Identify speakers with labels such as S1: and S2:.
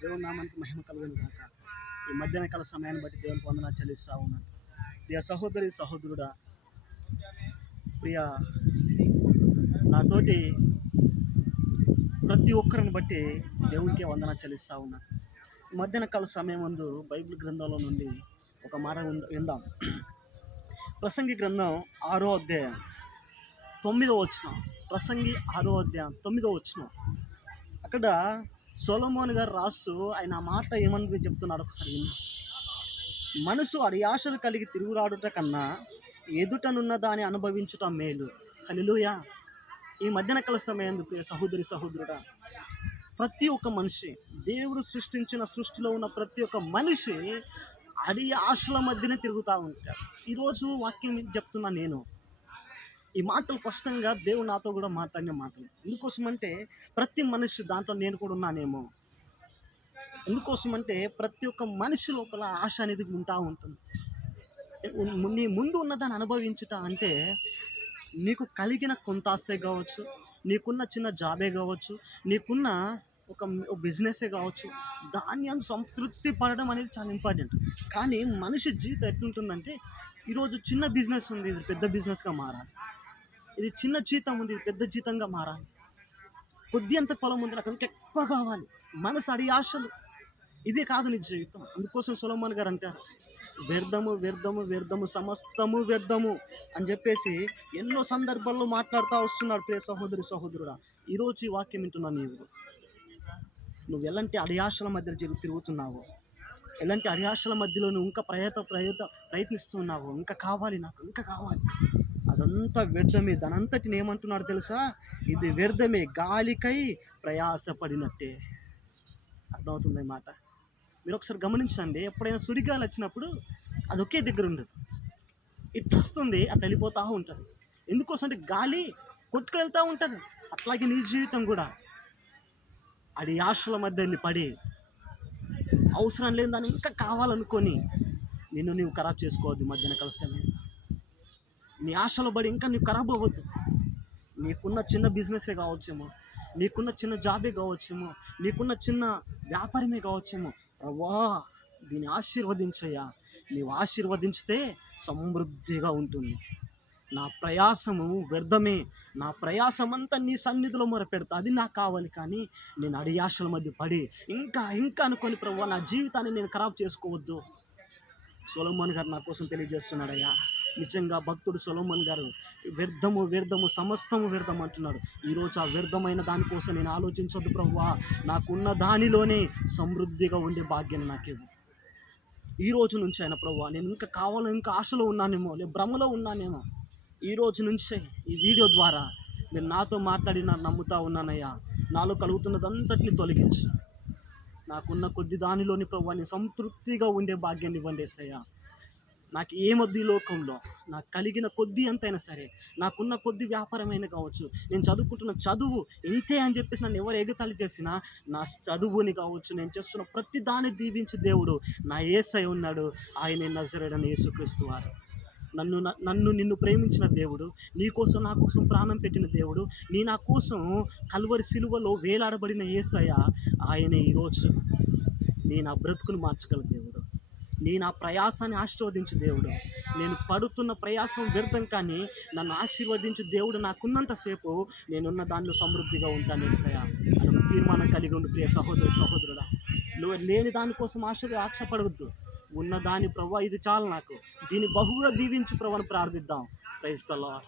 S1: దేవుని నామానికి మహిమ కలుగును కాక ఈ మధ్యాహ్న కాల సమయాన్ని బట్టి దేవునికి వందన చెల్లిస్తూ ఉన్నాను. ప్రియ సహోదరి సహోదరుడా ప్రియ నాతోటి ప్రతి ఒక్కరిని బట్టి దేవునికే వందన చెల్లిస్తూ ఉన్నాను ఈ మధ్యాహ్న కాల సమయం ముందు బైబిల్ గ్రంథంలో నుండి ఒక మాట విందాం ప్రసంగి గ్రంథం ఆరో అధ్యాయం తొమ్మిదో వచ్చిన ప్రసంగి ఆరో అధ్యాయం తొమ్మిదో వచ్చిన అక్కడ సొలమోన్ గారు రాస్తూ ఆయన ఆ మాట ఏమని చెప్తున్నాడు ఒకసారి మనసు అడియాశలు కలిగి తిరుగురాడుట కన్నా ఎదుటనున్న దాన్ని అనుభవించుట మేలు. హలిలుయా ఈ మధ్యన కాల సమయం ప్రియ సహోదరి సహోదరుడా ప్రతి ఒక్క మనిషి దేవుడు సృష్టించిన సృష్టిలో ఉన్న ప్రతి ఒక్క మనిషి అడి ఆశల మధ్యనే తిరుగుతూ ఉంటాడు. ఈరోజు వాక్యం చెప్తున్నా నేను. ఈ మాటలు స్పష్టంగా దేవుడు నాతో కూడా మాట్లాడిన మాటలు. ఎందుకోసమంటే ప్రతి మనిషి దాంట్లో నేను కూడా ఉన్నానేమో. ఎందుకోసమంటే ప్రతి ఒక్క మనిషి లోపల ఆశ అనేది ఉంటా ఉంటుంది. నీ ముందు ఉన్నదాన్ని అనుభవించుట అంటే నీకు కలిగిన కొంత ఆస్తే కావచ్చు నీకున్న చిన్న జాబే కావచ్చు నీకున్న ఒక బిజినెసే కావచ్చు దాన్ని సంతృప్తి పడడం అనేది చాలా ఇంపార్టెంట్. కానీ మనిషి జీవితం ఎట్లుంటుందంటే ఈరోజు చిన్న బిజినెస్ ఉంది ఇది పెద్ద బిజినెస్గా మారాలి. ఇది చిన్న జీతం ఉంది పెద్ద జీతంగా మారాలి. కొద్ది అంత పొలం ఉంది నాకు ఇంకా ఎక్కువ కావాలి. మనసు అడి ఆశలు. ఇదే కాదు నీ జీవితం. అందుకోసం సులమాన్ గారు అంటారు వ్యర్థము వ్యర్థము వ్యర్థము సమస్తము వ్యర్థము అని చెప్పేసి ఎన్నో సందర్భాల్లో మాట్లాడుతూ వస్తున్నాడు ప్రియ సహోదరి సహోదరుడా. ఈరోజు ఈ వాక్యం వింటున్నావు నీవు. నువ్వు ఎలాంటి అడియాశల మధ్య తిరుగుతున్నావు ఎలాంటి అడియాశల మధ్యలో నువ్వు ఇంకా ప్రయత్న ప్రయత్న ప్రయత్నిస్తున్నావు ఇంకా కావాలి నాకు ఇంకా కావాలి. అదంతా వ్యర్థమే. దానంతటిని ఏమంటున్నాడు తెలుసా? ఇది వ్యర్థమే. గాలికై ప్రయాసపడినట్టే. అర్థమవుతుంది మాట? మీరు ఒకసారి గమనించండి. ఎప్పుడైనా సుడిగాలి వచ్చినప్పుడు అది ఒకే దగ్గర ఉండదు. ఇట్లా వస్తుంది అట్లా వెళ్ళిపోతూ ఉంటుంది. ఎందుకోసం అంటే గాలి కొట్టుకెళ్తూ ఉంటుంది. అట్లాగే నీ జీవితం కూడా. అది ఆశల మధ్య పడి అవసరం లేని దాన్ని ఇంకా కావాలనుకొని నిన్ను నీవు ఖరాబ్ చేసుకోవద్దు ఈ మధ్యాహ్న కలిసే నీ ఆశలు పడి ఇంకా నీకు ఖరాబ్ అవ్వద్దు. నీకున్న చిన్న బిజినెసే కావచ్చేమో నీకున్న చిన్న జాబే కావచ్చేమో నీకున్న చిన్న వ్యాపారమే కావచ్చేమో. ప్రభా దీన్ని ఆశీర్వదించయ్యా. నీవు ఆశీర్వదించితే సమృద్ధిగా ఉంటుంది. నా ప్రయాసము వ్యర్థమే. నా ప్రయాసమంతా నీ సన్నిధిలో మొరపెడతా. అది నాకు కావాలి కానీ నేను అడియాశల మధ్య పడి ఇంకా ఇంకా అనుకొని ప్రభు నా జీవితాన్ని నేను ఖరాబ్ చేసుకోవద్దు. సొలమోన్ గారు నా కోసం తెలియజేస్తున్నాడయ్యా. నిజంగా భక్తుడు సొలోమన్ గారు వ్యర్థము వ్యర్థము సమస్తము వ్యర్థం అంటున్నాడు. ఈరోజు ఆ వ్యర్థమైన దానికోసం నేను ఆలోచించొద్దు ప్రభువా. నాకున్న దానిలోనే సమృద్ధిగా ఉండే భాగ్యాన్ని నాకు ఈ రోజు నుంచి అయినా ప్రభు నేను ఇంకా కావాలో ఇంకా ఆశలో ఉన్నానేమో లే భ్రమలో ఉన్నానేమో. ఈ రోజు నుంచే ఈ వీడియో ద్వారా మీరు నాతో మాట్లాడి నా నమ్ముతా ఉన్నానయ్యా. నాలో కలుగుతున్నదంతటిని తొలగించు. నాకున్న కొద్ది దానిలోని ప్రభు నేను సంతృప్తిగా ఉండే భాగ్యాన్ని ఇవ్వండి సయ్యా నాకు ఏమొద్దు ఈ లోకంలో? నాకు కలిగిన కొద్ది ఎంతైనా సరే నాకున్న కొద్ది వ్యాపారమైన కావచ్చు నేను చదువుకుంటున్న చదువు ఇంతే అని చెప్పేసి నన్ను ఎవరు ఎగతాళి చేసినా నా చదువుని కావచ్చు నేను చేస్తున్న ప్రతి దాన్ని దీవించి దేవుడు నా ఏసై ఉన్నాడు. ఆయన నజరడని యేసుక్రీస్తు వారు. నన్ను నన్ను నిన్ను ప్రేమించిన దేవుడు నీ కోసం నా కోసం ప్రాణం పెట్టిన దేవుడు నీ నా కోసం కలువరి సిలువలో వేలాడబడిన ఏసయ్య ఆయన ఈరోజు. నేను ఆ బ్రతుకును మార్చగల దేవుడు. నీ నా ప్రయాసాన్ని ఆశీర్వదించు దేవుడు. నేను పడుతున్న ప్రయాసం వ్యర్థం కానీ నన్ను ఆశీర్వదించు దేవుడు నాకున్నంతసేపు నేనున్న దానిలో సమృద్ధిగా ఉంటాను ఏసయ్య. అని ఒక తీర్మానం కలిగి ఉండు ప్రియ సహోదరు సహోదరుడా. నువ్వు లేని దానికోసం ఆశ ఆశపడవద్దు. ఉన్న దాని ప్రభా ఇది చాలు నాకు. దీన్ని బహుగా దీవించు ప్రభు ప్రార్థిద్దాం. క్రైస్తలో